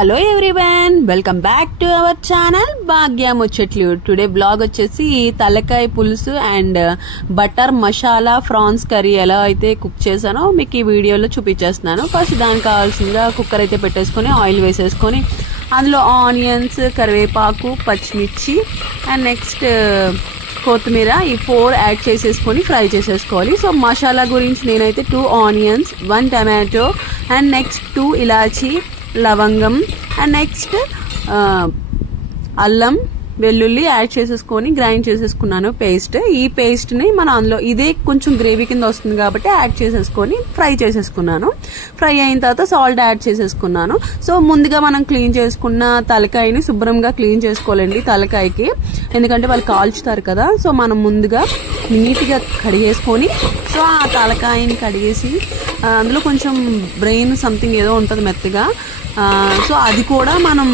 Hello everyone, welcome back to our channel Bhagya Muchatlu. Today blog వచ్చేసి తలకాయ పులుసు and butter masala prawns curry ఎలా అయితే కుక్ చేశానో మీకు ఈ వీడియోలో చూపించేస్తున్నాను. ఫస్ట్ దానికి కావాల్సిందిగా కుక్కర్ అయితే పెట్టేసుకొని ఆయిల్ వేసేసుకొని అందులో ఆనియన్స్, కరివేపాకు, పచ్చిమిర్చి అండ్ నెక్స్ట్ కొత్తిమీర ఈ 4 యాడ్ చేసేసుకొని ఫ్రై చేసేసుకోవాలి. సో మసాలా గురించి నేనైతే 2 ఆనియన్స్, 1 టమాటో అండ్ నెక్స్ట్ 2 ఇలాచీ, లవంగం అండ్ నెక్స్ట్ అల్లం వెల్లుల్లి యాడ్ చేసేసుకొని గ్రైండ్ చేసేసుకున్నాను పేస్ట్. ఈ పేస్ట్ని మనం అందులో ఇదే కొంచెం గ్రేవీ కింద వస్తుంది కాబట్టి యాడ్ చేసేసుకొని ఫ్రై చేసేసుకున్నాను. ఫ్రై అయిన తర్వాత సాల్ట్ యాడ్ చేసేసుకున్నాను. సో ముందుగా మనం క్లీన్ చేసుకున్న తలకాయని శుభ్రంగా క్లీన్ చేసుకోవాలండి తలకాయకి, ఎందుకంటే వాళ్ళు కాల్చుతారు కదా. సో మనం ముందుగా నీట్గా కడిగేసుకొని సో ఆ తలకాయని కడిగేసి అందులో కొంచెం బ్రెయిన్ సంథింగ్ ఏదో ఉంటుంది మెత్తగా, సో అది కూడా మనం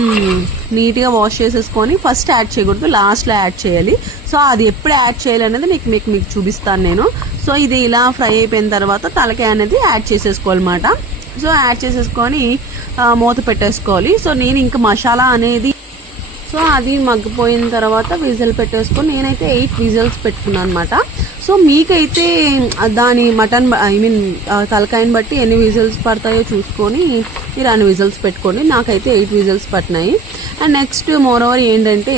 నీట్గా వాష్ చేసేసుకొని ఫస్ట్ యాడ్ చేయకూడదు, లాస్ట్లో యాడ్ చేయాలి. సో అది ఎప్పుడు యాడ్ చేయాలి అనేది మీకు చూపిస్తాను నేను. సో ఇది ఇలా ఫ్రై అయిపోయిన తర్వాత తలకాయ అనేది యాడ్ చేసేసుకోవాలన్నమాట. సో యాడ్ చేసేసుకొని మూత పెట్టేసుకోవాలి. సో నేను ఇంకా మసాలా అనేది సో అది మగ్గిపోయిన తర్వాత విజిల్ పెట్టేసుకొని నేనైతే 8 విజిల్స్ పెట్టుకున్నాను అనమాట. సో మీకైతే దాని మటన్ తలకాయని బట్టి ఎన్ని విజిల్స్ పడతాయో చూసుకొని మీరు అన్ని విజిల్స్ పెట్టుకోండి. నాకైతే 8 విజిల్స్ పట్టినాయి. అండ్ నెక్స్ట్ మోర్ ఓవర్ ఏంటంటే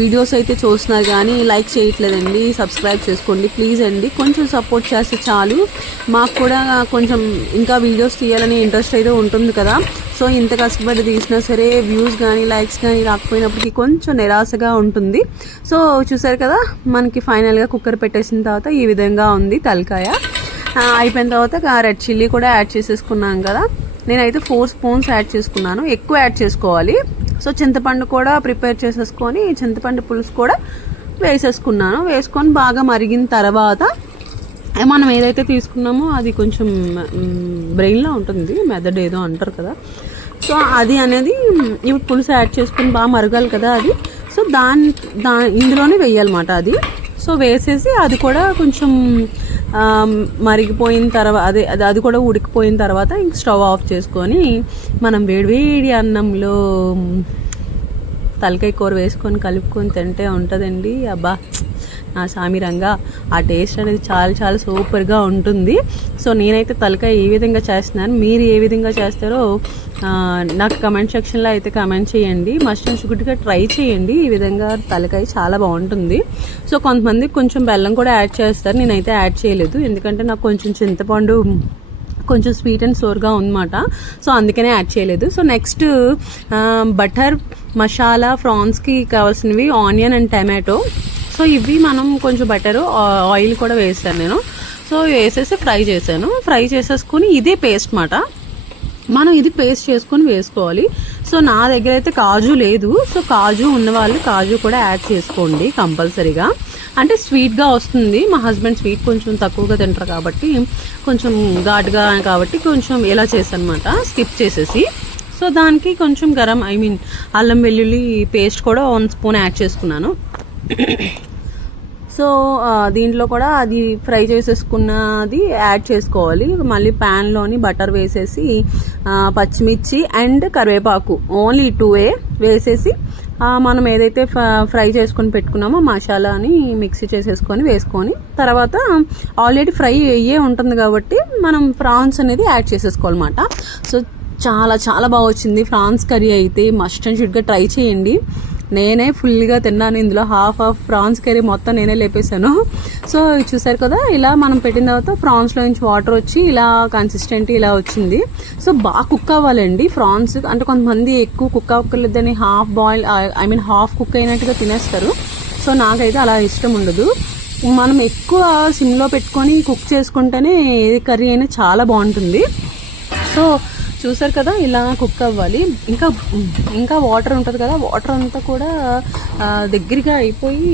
వీడియోస్ అయితే చూస్తున్నారు కానీ లైక్ చేయట్లేదండి. సబ్స్క్రైబ్ చేసుకోండి ప్లీజ్ అండి, కొంచెం సపోర్ట్ చేస్తే చాలు. మాకు కూడా కొంచెం ఇంకా వీడియోస్ తీయాలని ఇంట్రెస్ట్ అయితే ఉంటుంది కదా. సో ఇంత కష్టపడి తీసినా సరే వ్యూస్ కానీ లైక్స్ కానీ రాకపోయినప్పటికీ కొంచెం నిరాశగా ఉంటుంది. సో చూసారు కదా, మనకి ఫైనల్గా కుక్కర్ పెట్టేసిన తర్వాత ఈ విధంగా ఉంది తలకాయ. అయిపోయిన తర్వాత రెడ్ చిల్లీ కూడా యాడ్ చేసేసుకున్నాం కదా. నేనైతే 4 స్పూన్స్ యాడ్ చేసుకున్నాను, ఎక్కువ యాడ్ చేసుకోవాలి. సో చింతపండు కూడా ప్రిపేర్ చేసేసుకొని చింతపండు పులుసు కూడా వేసేసుకున్నాను. వేసుకొని బాగా మరిగిన తర్వాత మనం ఏదైతే తీసుకున్నామో అది కొంచెం బ్రెయిన్లో ఉంటుంది, మెదడు ఏదో అంటారు కదా. సో అది అనేది ఇప్పుడు పులుసు యాడ్ చేసుకొని బాగా మరగాలి కదా అది. సో ఇందులోనే వేయాలన్నమాట అది. సో వేసేసి అది కూడా కొంచెం మరిగిపోయిన తర్వాత అది కూడా ఉడికిపోయిన తర్వాత ఇంక స్టవ్ ఆఫ్ చేసుకొని మనం వేడివేడి అన్నంలో తలకాయ కూర వేసుకొని కలుపుకొని తింటే ఉంటుందండి. అబ్బా నా సామిరంగా ఆ టేస్ట్ అనేది చాలా చాలా సూపర్గా ఉంటుంది. సో నేనైతే తలకాయ ఏ విధంగా చేస్తున్నాను, మీరు ఏ విధంగా చేస్తారో నాకు కమెంట్ సెక్షన్లో అయితే కమెంట్ చేయండి. మస్ట్ అండ్ షుడ్గా ట్రై చేయండి. ఈ విధంగా తలకాయ చాలా బాగుంటుంది. సో కొంతమంది కొంచెం బెల్లం కూడా యాడ్ చేస్తారు, నేనైతే యాడ్ చేయలేదు ఎందుకంటే నాకు కొంచెం చింతపండు కొంచెం స్వీట్ అండ్ సోర్గా ఉందన్నమాట. సో అందుకనే యాడ్ చేయలేదు. సో నెక్స్ట్ బటర్ మసాలా ఫ్రాన్స్కి కావాల్సినవి ఆనియన్ అండ్ టమాటో. సో ఇవి మనం కొంచెం బటర్ ఆయిల్ కూడా వేసాను నేను. సో వేసేసి ఫ్రై చేశాను. ఫ్రై చేసేసుకొని ఇదే పేస్ట్ మాట మనం ఇది పేస్ట్ చేసుకొని వేసుకోవాలి. సో నా దగ్గర అయితే కాజు లేదు. సో కాజు ఉన్నవాళ్ళు కాజు కూడా యాడ్ చేసుకోండి కంపల్సరీగా, అంటే స్వీట్గా వస్తుంది. మా హస్బెండ్ స్వీట్ కొంచెం తక్కువగా తింటారు కాబట్టి కొంచెం ఘాటుగా కాబట్టి కొంచెం ఇలా చేశానమాట, స్కిప్ చేసేసి. సో దానికి కొంచెం అల్లం వెల్లుల్లి పేస్ట్ కూడా 1 స్పూన్ యాడ్ చేసుకున్నాను. సో దీంట్లో కూడా అది ఫ్రై చేసేసుకున్నది యాడ్ చేసుకోవాలి. మళ్ళీ ప్యాన్లోని బటర్ వేసేసి పచ్చిమిర్చి అండ్ కరివేపాకు ఓన్లీ 2 వేసేసి మనం ఏదైతే ఫ్రై చేసుకొని పెట్టుకున్నామో మసాలాని మిక్సీ చేసేసుకొని వేసుకొని తర్వాత ఆల్రెడీ ఫ్రై అయ్యే ఉంటుంది కాబట్టి మనం ఫ్రాన్స్ అనేది యాడ్ చేసేసుకోవాలన్నమాట. సో చాలా చాలా బాగా వచ్చింది ఫ్రాన్స్ కర్రీ అయితే. మస్ట్ అండ్ షుడ్గా ట్రై చేయండి. నేనే ఫుల్గా తిన్నాను. ఇందులో హాఫ్ ఫ్రాన్స్ కర్రీ మొత్తం నేనే లేపేశాను. సో చూసారు కదా, ఇలా మనం పెట్టిన తర్వాత ఫ్రాన్స్లో నుంచి వాటర్ వచ్చి ఇలా కన్సిస్టెంట్ ఇలా వచ్చింది. సో బాగా కుక్ అవ్వాలండి ఫ్రాన్స్. అంటే కొంతమంది ఎక్కువ కుక్ అవ్వలేదని హాఫ్ బాయిల్ హాఫ్ కుక్ అయినట్టుగా తినేస్తారు. సో నాకైతే అలా ఇష్టం ఉండదు. మనం ఎక్కువ సిమ్లో పెట్టుకొని కుక్ చేసుకుంటేనే ఏ కర్రీ అయినా చాలా బాగుంటుంది. సో చూసారు కదా, ఇలా కుక్ అవ్వాలి. ఇంకా వాటర్ ఉంటుంది కదా, వాటర్ అంతా కూడా దగ్గరగా అయిపోయి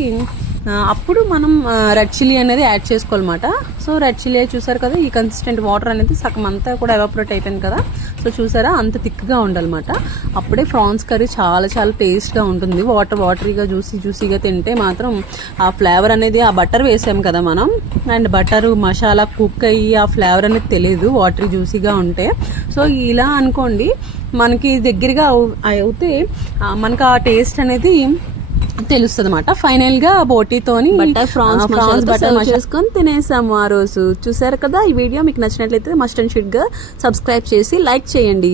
అప్పుడు మనం రెడ్ చిల్లీ అనేది యాడ్ చేసుకోవాలన్నమాట. సో రెడ్ చిల్లీ చూసారు కదా, ఈ కన్సిస్టెంట్ వాటర్ అనేది సగం అంతా కూడా ఎవాపరేట్ అయిపోయింది కదా. సో చూసారా, అంత థిక్గా ఉండాలన్నమాట. అప్పుడే ప్రాన్స్ కర్రీ చాలా చాలా టేస్ట్గా ఉంటుంది. వాటరీగా జ్యూసీగా తింటే మాత్రం ఆ ఫ్లేవర్ అనేది, ఆ బటర్ వేసాం కదా మనం, అండ్ బటర్ మసాలా కుక్ అయ్యి ఆ ఫ్లేవర్ అనేది తెలియదు వాటరీ జ్యూసీగా ఉంటే. సో ఇలా అనుకోండి, మనకి దగ్గరగా అవుతే మనకు ఆ టేస్ట్ అనేది తెలుస్తుంది అనమాట. ఫైనల్ గా బోటీతోని ఫ్రాన్స్ బటర్ చేసుకొని తినేసాము ఆ రోజు. చూసారు కదా, ఈ వీడియో మీకు నచ్చినట్లయితే మస్ట్ అండ్ షుడ్ గా సబ్స్క్రైబ్ చేసి లైక్ చేయండి.